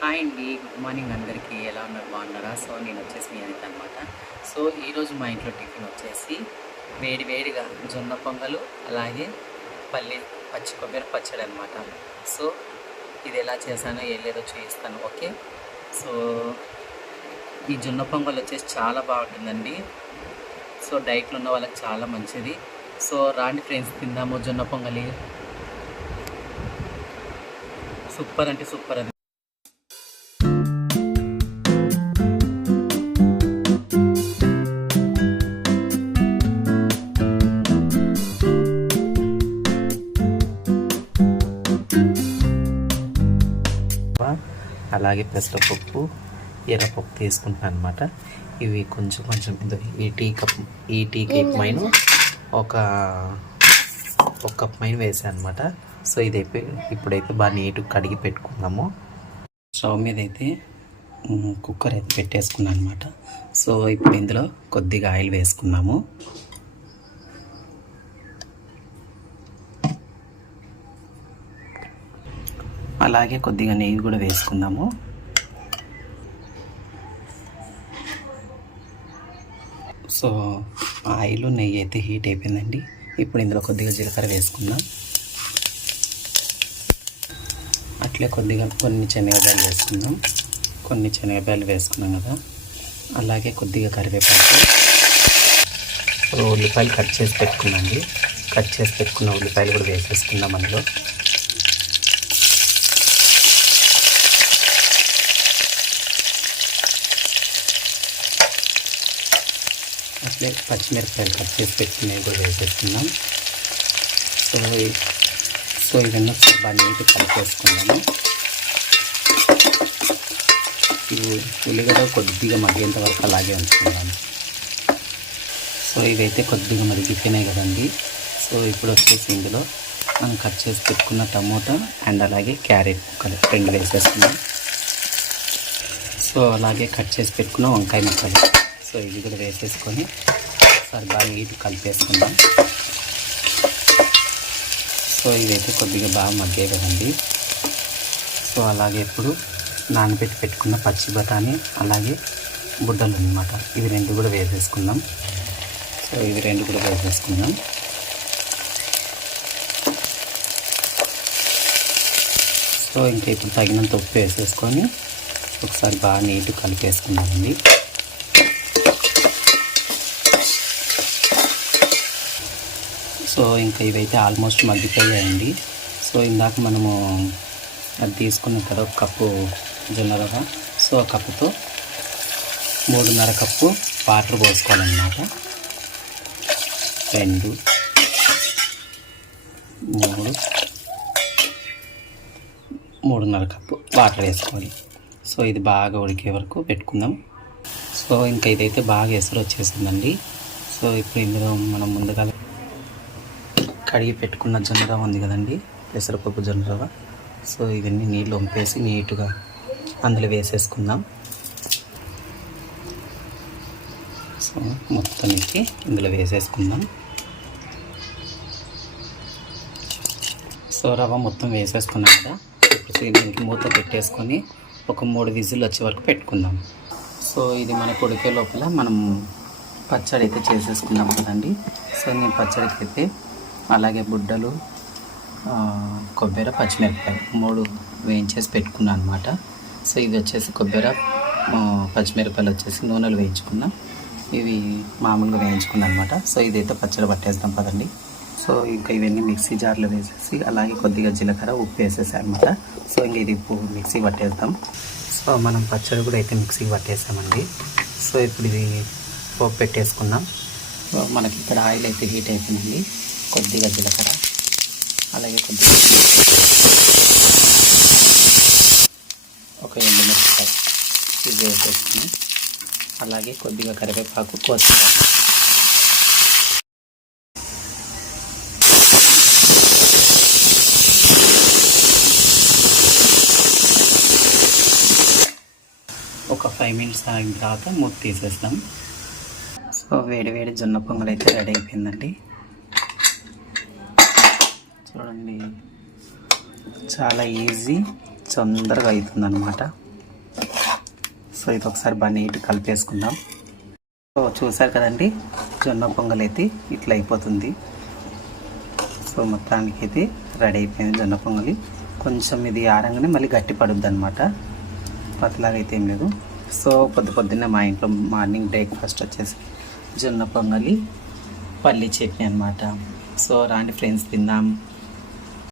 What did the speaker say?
Hi అండి, good morning అందరికీ. ఎలా ఉన్నారు, బాగున్నారా? సో నేను వచ్చేసి మీ అనిత అనమాట. సో ఈరోజు మా ఇంట్లో టిఫిన్ వచ్చేసి వేడిగా జొన్న పొంగలు, అలాగే పచ్చి కొబ్బరి పచ్చడి అనమాట. సో ఇది ఎలా చేశానో ఏం లేదో చూపిస్తాను, ఓకే? సో ఈ జొన్న పొంగల్ వచ్చేసి చాలా బాగుంటుందండి. సో డైట్లో ఉన్న వాళ్ళకి చాలా మంచిది. సో రాండి ఫ్రెండ్స్, తిందాము జొన్న పొంగలి. సూపర్ అంటే సూపర్ అది. అలాగే పెసరపప్పు, ఎర్రపప్పు తీసుకుంటాను అనమాట. ఇవి కొంచెం ఈ టీ కప్ మైను ఒక కప్ మైన్ వేసాను అనమాట. సో ఇప్పుడైతే బాగా నీట్గా కడిగి పెట్టుకుందాము. స్టవ్ మీద అయితే కుక్కర్ అయితే పెట్టేసుకున్నాను అనమాట. సో ఇప్పుడు ఇందులో కొద్దిగా ఆయిల్ వేసుకున్నాము. అలాగే కొద్దిగా నెయ్యి కూడా వేసుకుందాము. సో ఆయిల్ నెయ్యి అయితే హీట్ అయిపోయిందండి. ఇప్పుడు ఇందులో కొద్దిగా జీలకర్ర వేసుకుందాం. అట్లే కొన్ని శనగపాయలు వేసుకుందాం. కొన్ని శనగపాయలు వేసుకున్నాం కదా. అలాగే కొద్దిగా కరివేపాకు, ఉల్లిపాయలు కట్ చేసి పెట్టుకున్న ఉల్లిపాయలు కూడా వేసేసుకుందాం అందులో. అట్లే పచ్చిమిరపకాయలు కట్ చేసి పెట్టుకునేవి కూడా వేసేసుకుందాం. సో ఇవన్నీ బాగా నీట్గా కలిపేసుకుందాము. ఇవి ఉల్లిగడ్డ కొద్దిగా మగ్గేంత వరకు అలాగే ఉంచుకుందాము. సో ఇవైతే కొద్దిగా మరిగిపోయినాయి కదండి. సో ఇప్పుడు వచ్చేసి ఇందులో మనం కట్ చేసి పెట్టుకున్న టమోటా అండ్ అలాగే క్యారెట్ రెండు వేసేసుకుందాం. సో అలాగే కట్ చేసి పెట్టుకున్న వంకాయ ముక్కలు, సో ఇది కూడా వేసేసుకొని ఒకసారి బాగా నీట్గా కలిపేసుకుందాం. సో ఇవైతే కొద్దిగా బాగా మగ్గాయి కదండి. సో అలాగే ఇప్పుడు నానబెట్టి పెట్టుకున్న పచ్చి బఠానీ అలాగే బుడ్డలు అన్నమాట, ఇవి రెండు కూడా వేసేసుకుందాం. సో ఇవి రెండు కూడా వేసేసుకుందాం. సో ఇంకా ఇప్పుడు తగినంత ఉప్పు వేసేసుకొని ఒకసారి బాగా నీట్గా కలిపేసుకుందామండి. సో ఇంకా ఇవైతే ఆల్మోస్ట్ మగ్గిపోయాయండి. సో ఇందాక మనము అది తీసుకున్నాం కదా, ఒక కప్పు జొన్న రవ్వ. సో ఆ కప్పుతో 3.5 కప్పు వాటర్ పోసుకోవాలన్నమాట. 2, 3, 3.5 కప్పు వాటర్ వేసుకోవాలి. సో ఇది బాగా ఉడికే వరకు పెట్టుకుందాం. సో ఇంకా ఇదైతే బాగా ఎసరు వచ్చేసిందండి. సో ఇప్పుడు ఇందులో మనం ముందుగా కడిగి పెట్టుకున్న జొన్న రవ్వ ఉంది కదండి, పెసరపప్పు జొన్న రవ్వ. సో ఇవన్నీ నీళ్ళు వంపేసి నీట్గా అందులో వేసేసుకుందాం. సో మొత్తం ఎక్కి ఇందులో వేసేసుకుందాం. సో రవ్వ మొత్తం వేసేసుకున్నాం కదా. ఇప్పుడు దీనికి మూత పెట్టేసుకొని ఒక 3 విజిల్ వచ్చే వరకు పెట్టుకుందాం. సో ఇది మనకు ఉడికే లోపల మనం పచ్చడి అయితే చేసేసుకుందాం కదండి. సో నేను పచ్చడికి అయితే అలాగే బుడ్డలు, కొబ్బరి, పచ్చిమిరపకాయలు 3 వేయించేసి పెట్టుకున్నాను అనమాట. సో ఇది వచ్చేసి కొబ్బరి, పచ్చిమిరపకాయలు వచ్చేసి నూనెలు వేయించుకున్నాం. ఇవి మామూలుగా వేయించుకున్నాను అనమాట. సో ఇదైతే పచ్చడి పట్టేద్దాం పదండి. సో ఇంకా ఇవన్నీ మిక్సీ జార్లో వేసేసి అలాగే కొద్దిగా జీలకర్ర, ఉప్పు వేసేసాను అనమాట. సో ఇంక ఇది మిక్సీ పట్టేద్దాం. సో మనం పచ్చడి కూడా అయితే మిక్సీకి పట్టేసామండి. సో ఇప్పుడు ఇది పోపు పెట్టేసుకుందాం. సో మనకి ఇక్కడ ఆయిల్ అయితే హీట్ అయిపోయిందండి. కొద్దిగా జీలకర్ర అలాగే కొద్దిగా ఒక ఎండుమిరపకాయ ఇది వేసేసుకుని అలాగే కొద్దిగా కరివేపాకు, కొత్తిమీర. ఒక 5 మినిట్స్ ఆగిన తర్వాత మూత తీసేస్తాం. సో వేడి జొన్న పొంగల్ అయితే రెడీ అయిపోయిందండి. చూడండి, చాలా ఈజీ, తొందరగా అవుతుందన్నమాట. సో ఇది ఒకసారి బాగా నీట్ కలిపేసుకుందాం. సో చూసారు కదండి, జొన్న పొంగల్ అయితే ఇట్లా అయిపోతుంది. సో మొత్తానికి అయితే రెడీ అయిపోయింది జొన్న పొంగలి. కొంచెం ఇది ఆరంగానే మళ్ళీ గట్టి పడుద్ది అనమాట, పతలాగా అయితే ఏం లేదు. సో పొద్దున్నే మా ఇంట్లో మార్నింగ్ బ్రేక్ఫాస్ట్ వచ్చేసి జొన్న పొంగలి పల్లి చట్నీ అనమాట. సో రాండి ఫ్రెండ్స్, తిందాం.